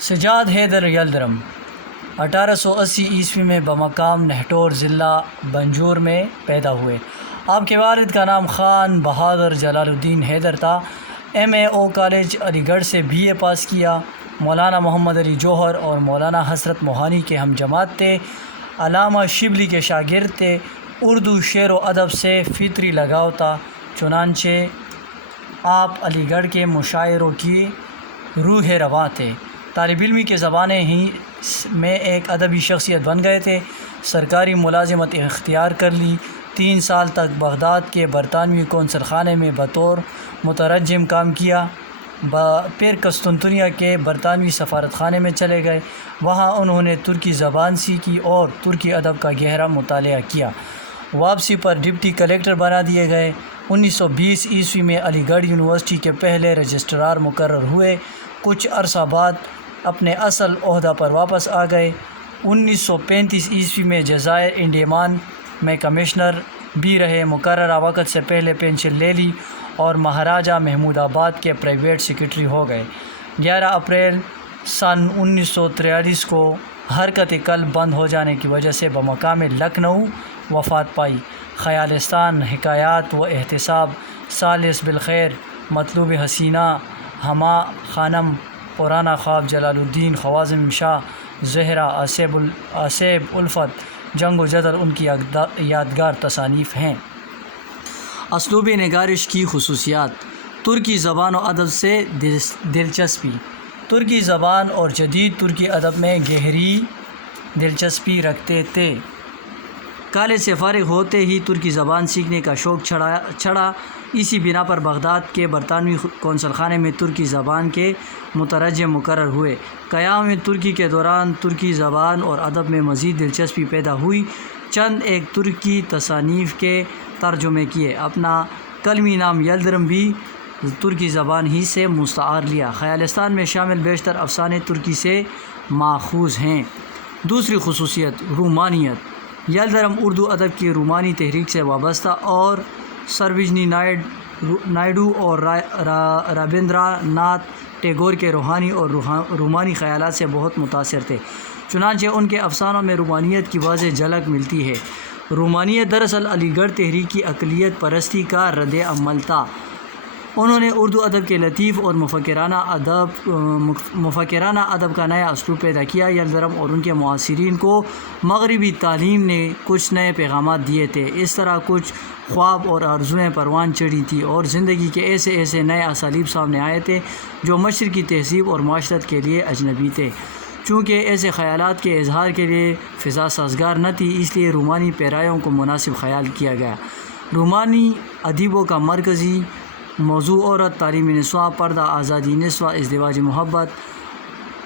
Sajjad Haider Yildirim 1880 میں بمقام نہٹور ضلع بنجور میں پیدا ہوئے۔ آپ کے والد کا نام خان بہادر جلال الدین حیدر تھا۔ MAO کالج علی گڑھ سے BA پاس کیا۔ مولانا محمد علی جوہر اور مولانا حسرت موہانی کے ہم جماعت تھے۔ علامہ شبلی کے شاگرد تھے۔ اردو شعر و ادب سے فطری لگاؤ تھا، چنانچہ آپ علی گڑھ کے مشاعروں کی روح رواں تھے۔ طالب علمی کے زمانے ہی میں ایک ادبی شخصیت بن گئے تھے۔ سرکاری ملازمت اختیار کر لی۔ 3 سال تک بغداد کے برطانوی قونصل خانے میں بطور مترجم کام کیا۔ پھر قسطنطنیہ کے برطانوی سفارت خانے میں چلے گئے۔ وہاں انہوں نے ترکی زبان سیکھی اور ترکی ادب کا گہرا مطالعہ کیا۔ واپسی پر ڈپٹی کلکٹر بنا دیے گئے۔ 1920 میں علی گڑھ یونیورسٹی کے پہلے رجسٹرار مقرر ہوئے۔ کچھ عرصہ بعد اپنے اصل عہدہ پر واپس آ گئے۔ 1935 میں جزائر انڈیمان میں کمشنر بھی رہے۔ مقررہ وقت سے پہلے پینشن لے لی اور مہاراجہ محمود آباد کے پرائیویٹ سیکرٹری ہو گئے۔ 11 اپریل سن 1943 کو حرکت قلب بند ہو جانے کی وجہ سے بمقام لکھنؤ وفات پائی۔ خیالستان، حکایات و احتساب، ثالث بالخیر، مطلوب حسینہ، ہما خانم، پرانا خواب، جلال الدین، خوازم شاہ، زہرہ، آصیب الفت، جنگ و جدل ان کی یادگار تصانیف ہیں۔ اسلوب نگارش کی خصوصیات: ترکی زبان و ادب سے دلچسپی: ترکی زبان اور جدید ترکی ادب میں گہری دلچسپی رکھتے تھے۔ کالج سے فارغ ہوتے ہی ترکی زبان سیکھنے کا شوق چڑھا۔ اسی بنا پر بغداد کے برطانوی قونصل خانے میں ترکی زبان کے مترجم مقرر ہوئے۔ قیام ترکی کے دوران ترکی زبان اور ادب میں مزید دلچسپی پیدا ہوئی۔ چند ایک ترکی تصانیف کے ترجمے کیے۔ اپنا کلمی نام یلدرم بھی ترکی زبان ہی سے مستعار لیا۔ خیالستان میں شامل بیشتر افسانے ترکی سے ماخوذ ہیں۔ دوسری خصوصیت: رومانیت: یلدرم اردو ادب کی رومانی تحریک سے وابستہ اور سروجنی نائڈو اور رابندرا ناتھ ٹیگور کے روحانی اور رومانی خیالات سے بہت متاثر تھے، چنانچہ ان کے افسانوں میں رومانیت کی واضح جھلک ملتی ہے۔ رومانیت دراصل علی گڑھ تحریک کی اقلیت پرستی کا رد عمل تھا۔ انہوں نے اردو ادب کے لطیف اور مفکرانہ ادب کا نیا اسلوب پیدا کیا۔ یلدرم اور ان کے معاصرین کو مغربی تعلیم نے کچھ نئے پیغامات دیے تھے۔ اس طرح کچھ خواب اور آرزوئیں پروان چڑھی تھیں اور زندگی کے ایسے نئے اسالیب سامنے آئے تھے جو مشرقی تہذیب اور معاشرت کے لیے اجنبی تھے۔ چونکہ ایسے خیالات کے اظہار کے لیے فضا سازگار نہ تھی، اس لیے رومانی پیرایوں کو مناسب خیال کیا گیا۔ رومانی ادیبوں کا مرکزی موضوع عورت، تعلیم نسواں، پردہ، آزادی نسواں، ازدواج محبت،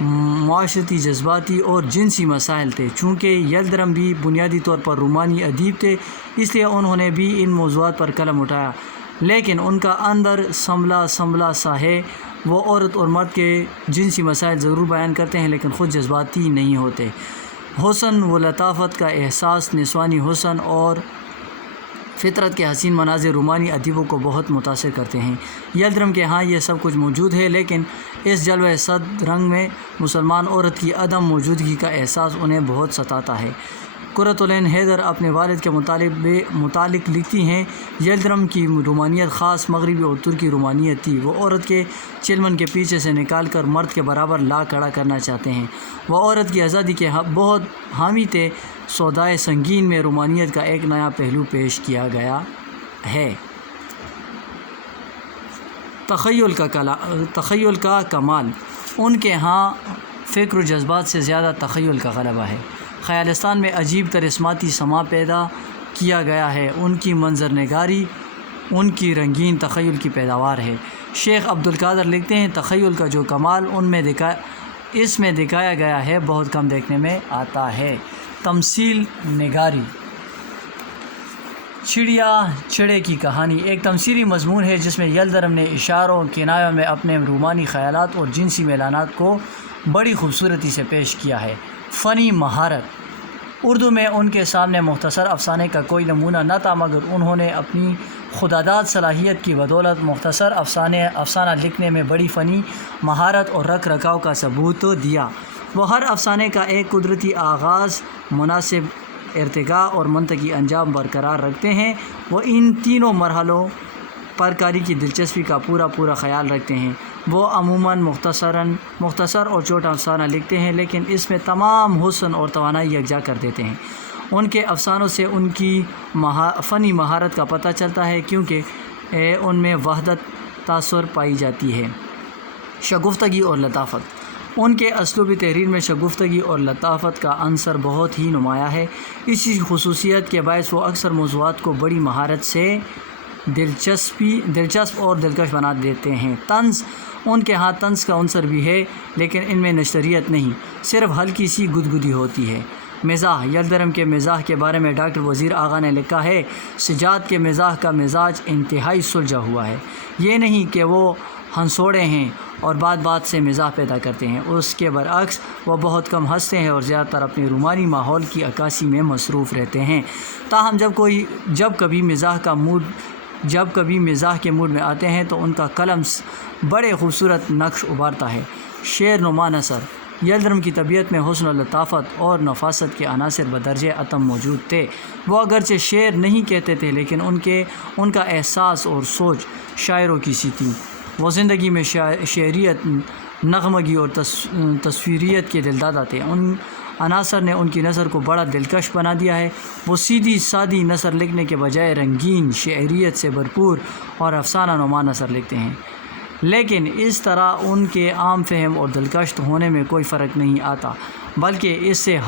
معاشرتی جذباتی اور جنسی مسائل تھے۔ چونکہ یلدرم بھی بنیادی طور پر رومانی ادیب تھے، اس لیے انہوں نے بھی ان موضوعات پر قلم اٹھایا، لیکن ان کا اندر سنبھلا سا ہے۔ وہ عورت اور مرد کے جنسی مسائل ضرور بیان کرتے ہیں لیکن خود جذباتی نہیں ہوتے۔ حسن و لطافت کا احساس، نسوانی حسن اور فطرت کے حسین مناظر رومانی ادیبوں کو بہت متاثر کرتے ہیں۔ یلدرم کے ہاں یہ سب کچھ موجود ہے، لیکن اس جلوہ صد رنگ میں مسلمان عورت کی عدم موجودگی کا احساس انہیں بہت ستاتا ہے۔ قرۃ العین حیدر اپنے والد کے متعلق لکھتی ہیں: یلدرم کی رومانیت خاص مغربی اور ترکی رومانیت تھی۔ وہ عورت کے چلمن کے پیچھے سے نکال کر مرد کے برابر لا کھڑا کرنا چاہتے ہیں۔ وہ عورت کی آزادی کے بہت حامی تھے۔ سودائے سنگین میں رومانیت کا ایک نیا پہلو پیش کیا گیا ہے۔ تخیل کا کمال: ان کے ہاں فکر و جذبات سے زیادہ تخیل کا غلبہ ہے۔ خیالستان میں عجیب طرزماتی سما پیدا کیا گیا ہے۔ ان کی منظر نگاری ان کی رنگین تخیل کی پیداوار ہے۔ شیخ عبدالقادر لکھتے ہیں: تخیل کا جو کمال اس میں دکھایا گیا ہے بہت کم دیکھنے میں آتا ہے۔ تمثیل نگاری: چڑیا چڑے کی کہانی ایک تمثیلی مضمون ہے جس میں یلدرم نے اشاروں کنایوں میں اپنے رومانی خیالات اور جنسی میلانات کو بڑی خوبصورتی سے پیش کیا ہے۔ فنی مہارت: اردو میں ان کے سامنے مختصر افسانے کا کوئی نمونہ نہ تھا، مگر انہوں نے اپنی خودداد صلاحیت کی بدولت مختصر افسانہ لکھنے میں بڑی فنی مہارت اور رکھ رکھاؤ کا ثبوت دیا۔ وہ ہر افسانے کا ایک قدرتی آغاز، مناسب ارتقاء اور منطقی انجام برقرار رکھتے ہیں۔ وہ ان تینوں مرحلوں پر قاری کی دلچسپی کا پورا خیال رکھتے ہیں۔ وہ عموماً مختصر اور چھوٹا افسانہ لکھتے ہیں، لیکن اس میں تمام حسن اور توانائی یکجا کر دیتے ہیں۔ ان کے افسانوں سے ان کی فنی مہارت کا پتہ چلتا ہے، کیونکہ ان میں وحدت تاثر پائی جاتی ہے۔ شگفتگی اور لطافت۔ ان کے اسلوب تحریر میں شگفتگی اور لطافت کا عنصر بہت ہی نمایاں ہے۔ اسی خصوصیت کے باعث وہ اکثر موضوعات کو بڑی مہارت سے دلچسپ اور دلکش بنا دیتے ہیں۔ طنز۔ ان کے ہاں طنز کا عنصر بھی ہے، لیکن ان میں نشتریت نہیں، صرف ہلکی سی گدگدی ہوتی ہے۔ مزاح۔ یلدرم کے مزاح کے بارے میں ڈاکٹر وزیر آغا نے لکھا ہے، سجاد کے مزاح کا مزاج انتہائی سلجھا ہوا ہے۔ یہ نہیں کہ وہ ہنسوڑے ہیں اور بات سے مزاح پیدا کرتے ہیں، اس کے برعکس وہ بہت کم ہنستے ہیں اور زیادہ تر اپنے رومانی ماحول کی عکاسی میں مصروف رہتے ہیں۔ تاہم جب کبھی مزاح کے موڈ میں آتے ہیں تو ان کا قلم بڑے خوبصورت نقش ابھارتا ہے۔ شعر نما نثر۔ یلدرم کی طبیعت میں حسن و لطافت اور نفاست کے عناصر بدرجہ اتم موجود تھے۔ وہ اگرچہ شعر نہیں کہتے تھے، لیکن ان کا احساس اور سوچ شاعروں کی سی تھی۔ وہ زندگی میں شعریت، نغمگی اور تصویریت کے دلدادہ تھے۔ ان عناصر نے ان کی نثر کو بڑا دلکش بنا دیا ہے۔ وہ سیدھی سادی نثر لکھنے کے بجائے رنگین، شعریت سے بھرپور اور افسانہ نما نثر لکھتے ہیں، لیکن اس طرح ان کے عام فہم اور دلکش ہونے میں کوئی فرق نہیں آتا، بلکہ اس سے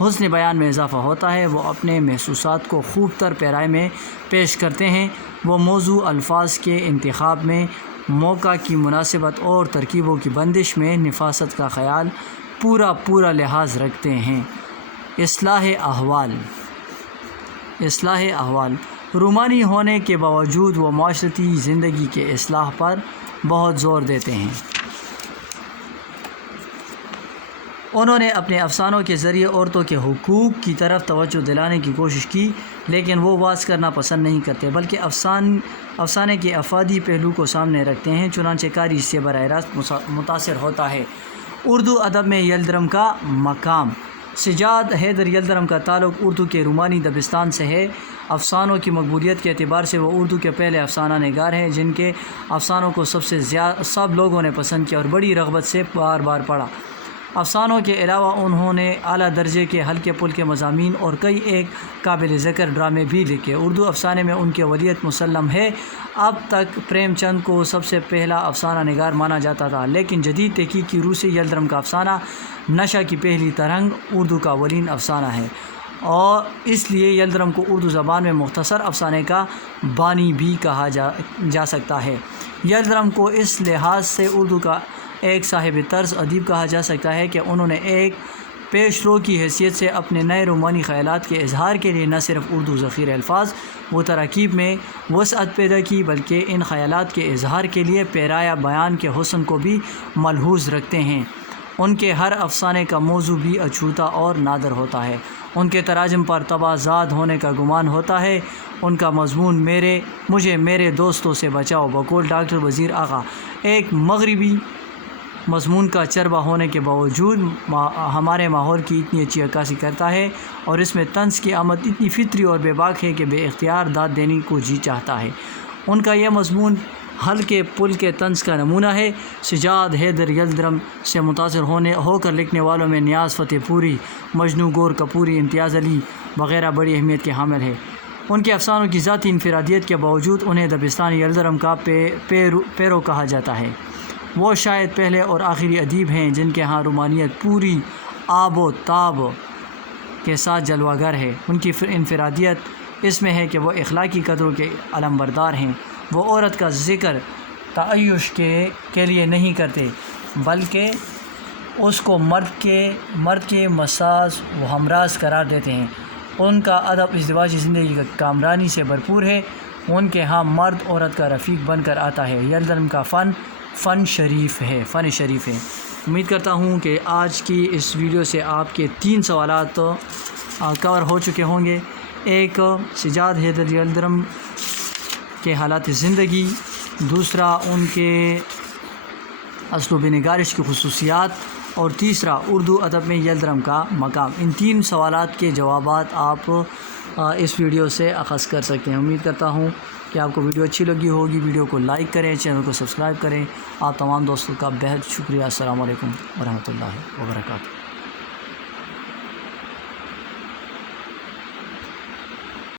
حسن بیان میں اضافہ ہوتا ہے۔ وہ اپنے محسوسات کو خوب تر پیرائے میں پیش کرتے ہیں۔ وہ موضوع، الفاظ کے انتخاب میں، موقع کی مناسبت اور ترکیبوں کی بندش میں نفاست کا خیال پورا لحاظ رکھتے ہیں۔ اصلاح احوال۔ رومانی ہونے کے باوجود وہ معاشرتی زندگی کے اصلاح پر بہت زور دیتے ہیں۔ انہوں نے اپنے افسانوں کے ذریعے عورتوں کے حقوق کی طرف توجہ دلانے کی کوشش کی، لیکن وہ واز کرنا پسند نہیں کرتے، بلکہ افسانے کے افادی پہلو کو سامنے رکھتے ہیں۔ چنانچہ قاری اس سے براہ راست متاثر ہوتا ہے۔ اردو ادب میں یلدرم کا مقام۔ سجاد حیدر یلدرم کا تعلق اردو کے رومانی دبستان سے ہے۔ افسانوں کی مقبولیت کے اعتبار سے وہ اردو کے پہلے افسانہ نگار ہیں، جن کے افسانوں کو سب لوگوں نے پسند کیا اور بڑی رغبت سے بار پڑھا۔ افسانوں کے علاوہ انہوں نے اعلیٰ درجے کے ہلکے پھلکے مضامین اور کئی ایک قابل ذکر ڈرامے بھی لکھے۔ اردو افسانے میں ان کی ولیت مسلم ہے۔ اب تک پریم چند کو سب سے پہلا افسانہ نگار مانا جاتا تھا، لیکن جدید تحقیق کی روح سے یلدرم کا افسانہ نشہ کی پہلی ترنگ اردو کا اولین افسانہ ہے، اور اس لیے یلدرم کو اردو زبان میں مختصر افسانے کا بانی بھی کہا جا سکتا ہے۔ یلدرم کو اس لحاظ سے اردو کا ایک صاحب طرز ادیب کہا جا سکتا ہے کہ انہوں نے ایک پیش رو کی حیثیت سے اپنے نئے رومانی خیالات کے اظہار کے لیے نہ صرف اردو ذخیرہ الفاظ و تراکیب میں وسعت پیدا کی، بلکہ ان خیالات کے اظہار کے لیے پیرایہ بیان کے حسن کو بھی ملحوظ رکھتے ہیں۔ ان کے ہر افسانے کا موضوع بھی اچھوتا اور نادر ہوتا ہے۔ ان کے تراجم پر طبع زاد ہونے کا گمان ہوتا ہے۔ ان کا مضمون مجھے میرے دوستوں سے بچاؤ بقول ڈاکٹر وزیر آغا ایک مغربی مضمون کا چربہ ہونے کے باوجود ہمارے ماحول کی اتنی اچھی عکاسی کرتا ہے، اور اس میں طنز کی آمد اتنی فطری اور بے باک ہے کہ بے اختیار داد دینے کو جی چاہتا ہے۔ ان کا یہ مضمون ہلکے پھلکے طنز کا نمونہ ہے۔ سجاد حیدر یلدرم سے متاثر ہو کر لکھنے والوں میں نیاز فتح پوری، مجنوں گور کپوری، امتیاز علی وغیرہ بڑی اہمیت کے حامل ہیں۔ ان کے افسانوں کی ذاتی انفرادیت کے باوجود انہیں دبستان یلدرم کا پیرو کہا جاتا ہے۔ وہ شاید پہلے اور آخری ادیب ہیں جن کے ہاں رومانیت پوری آب و تاب کے ساتھ جلوہ گر ہے۔ ان کی انفرادیت اس میں ہے کہ وہ اخلاقی قدروں کے علمبردار ہیں۔ وہ عورت کا ذکر تعیش کے لیے نہیں کرتے، بلکہ اس کو مرد کے مساز و ہمراز قرار دیتے ہیں۔ ان کا ادب ازدواجی زندگی کا کامرانی سے بھرپور ہے۔ ان کے ہاں مرد عورت کا رفیق بن کر آتا ہے۔ یلدرم کا فن شریف ہے۔ امید کرتا ہوں کہ آج کی اس ویڈیو سے آپ کے 3 سوالات کور ہو چکے ہوں گے۔ ایک سجاد حیدر یلدرم کے حالات زندگی، دوسرا ان کے اسلوب نگارش کی خصوصیات، اور تیسرا اردو ادب میں یلدرم کا مقام۔ ان 3 سوالات کے جوابات آپ اس ویڈیو سے اخذ کر سکتے ہیں۔ امید کرتا ہوں کہ آپ کو ویڈیو اچھی لگی ہوگی۔ ویڈیو کو لائک کریں، چینل کو سبسکرائب کریں۔ آپ تمام دوستوں کا بہت شکریہ۔ السلام علیکم ورحمۃ اللہ وبرکاتہ۔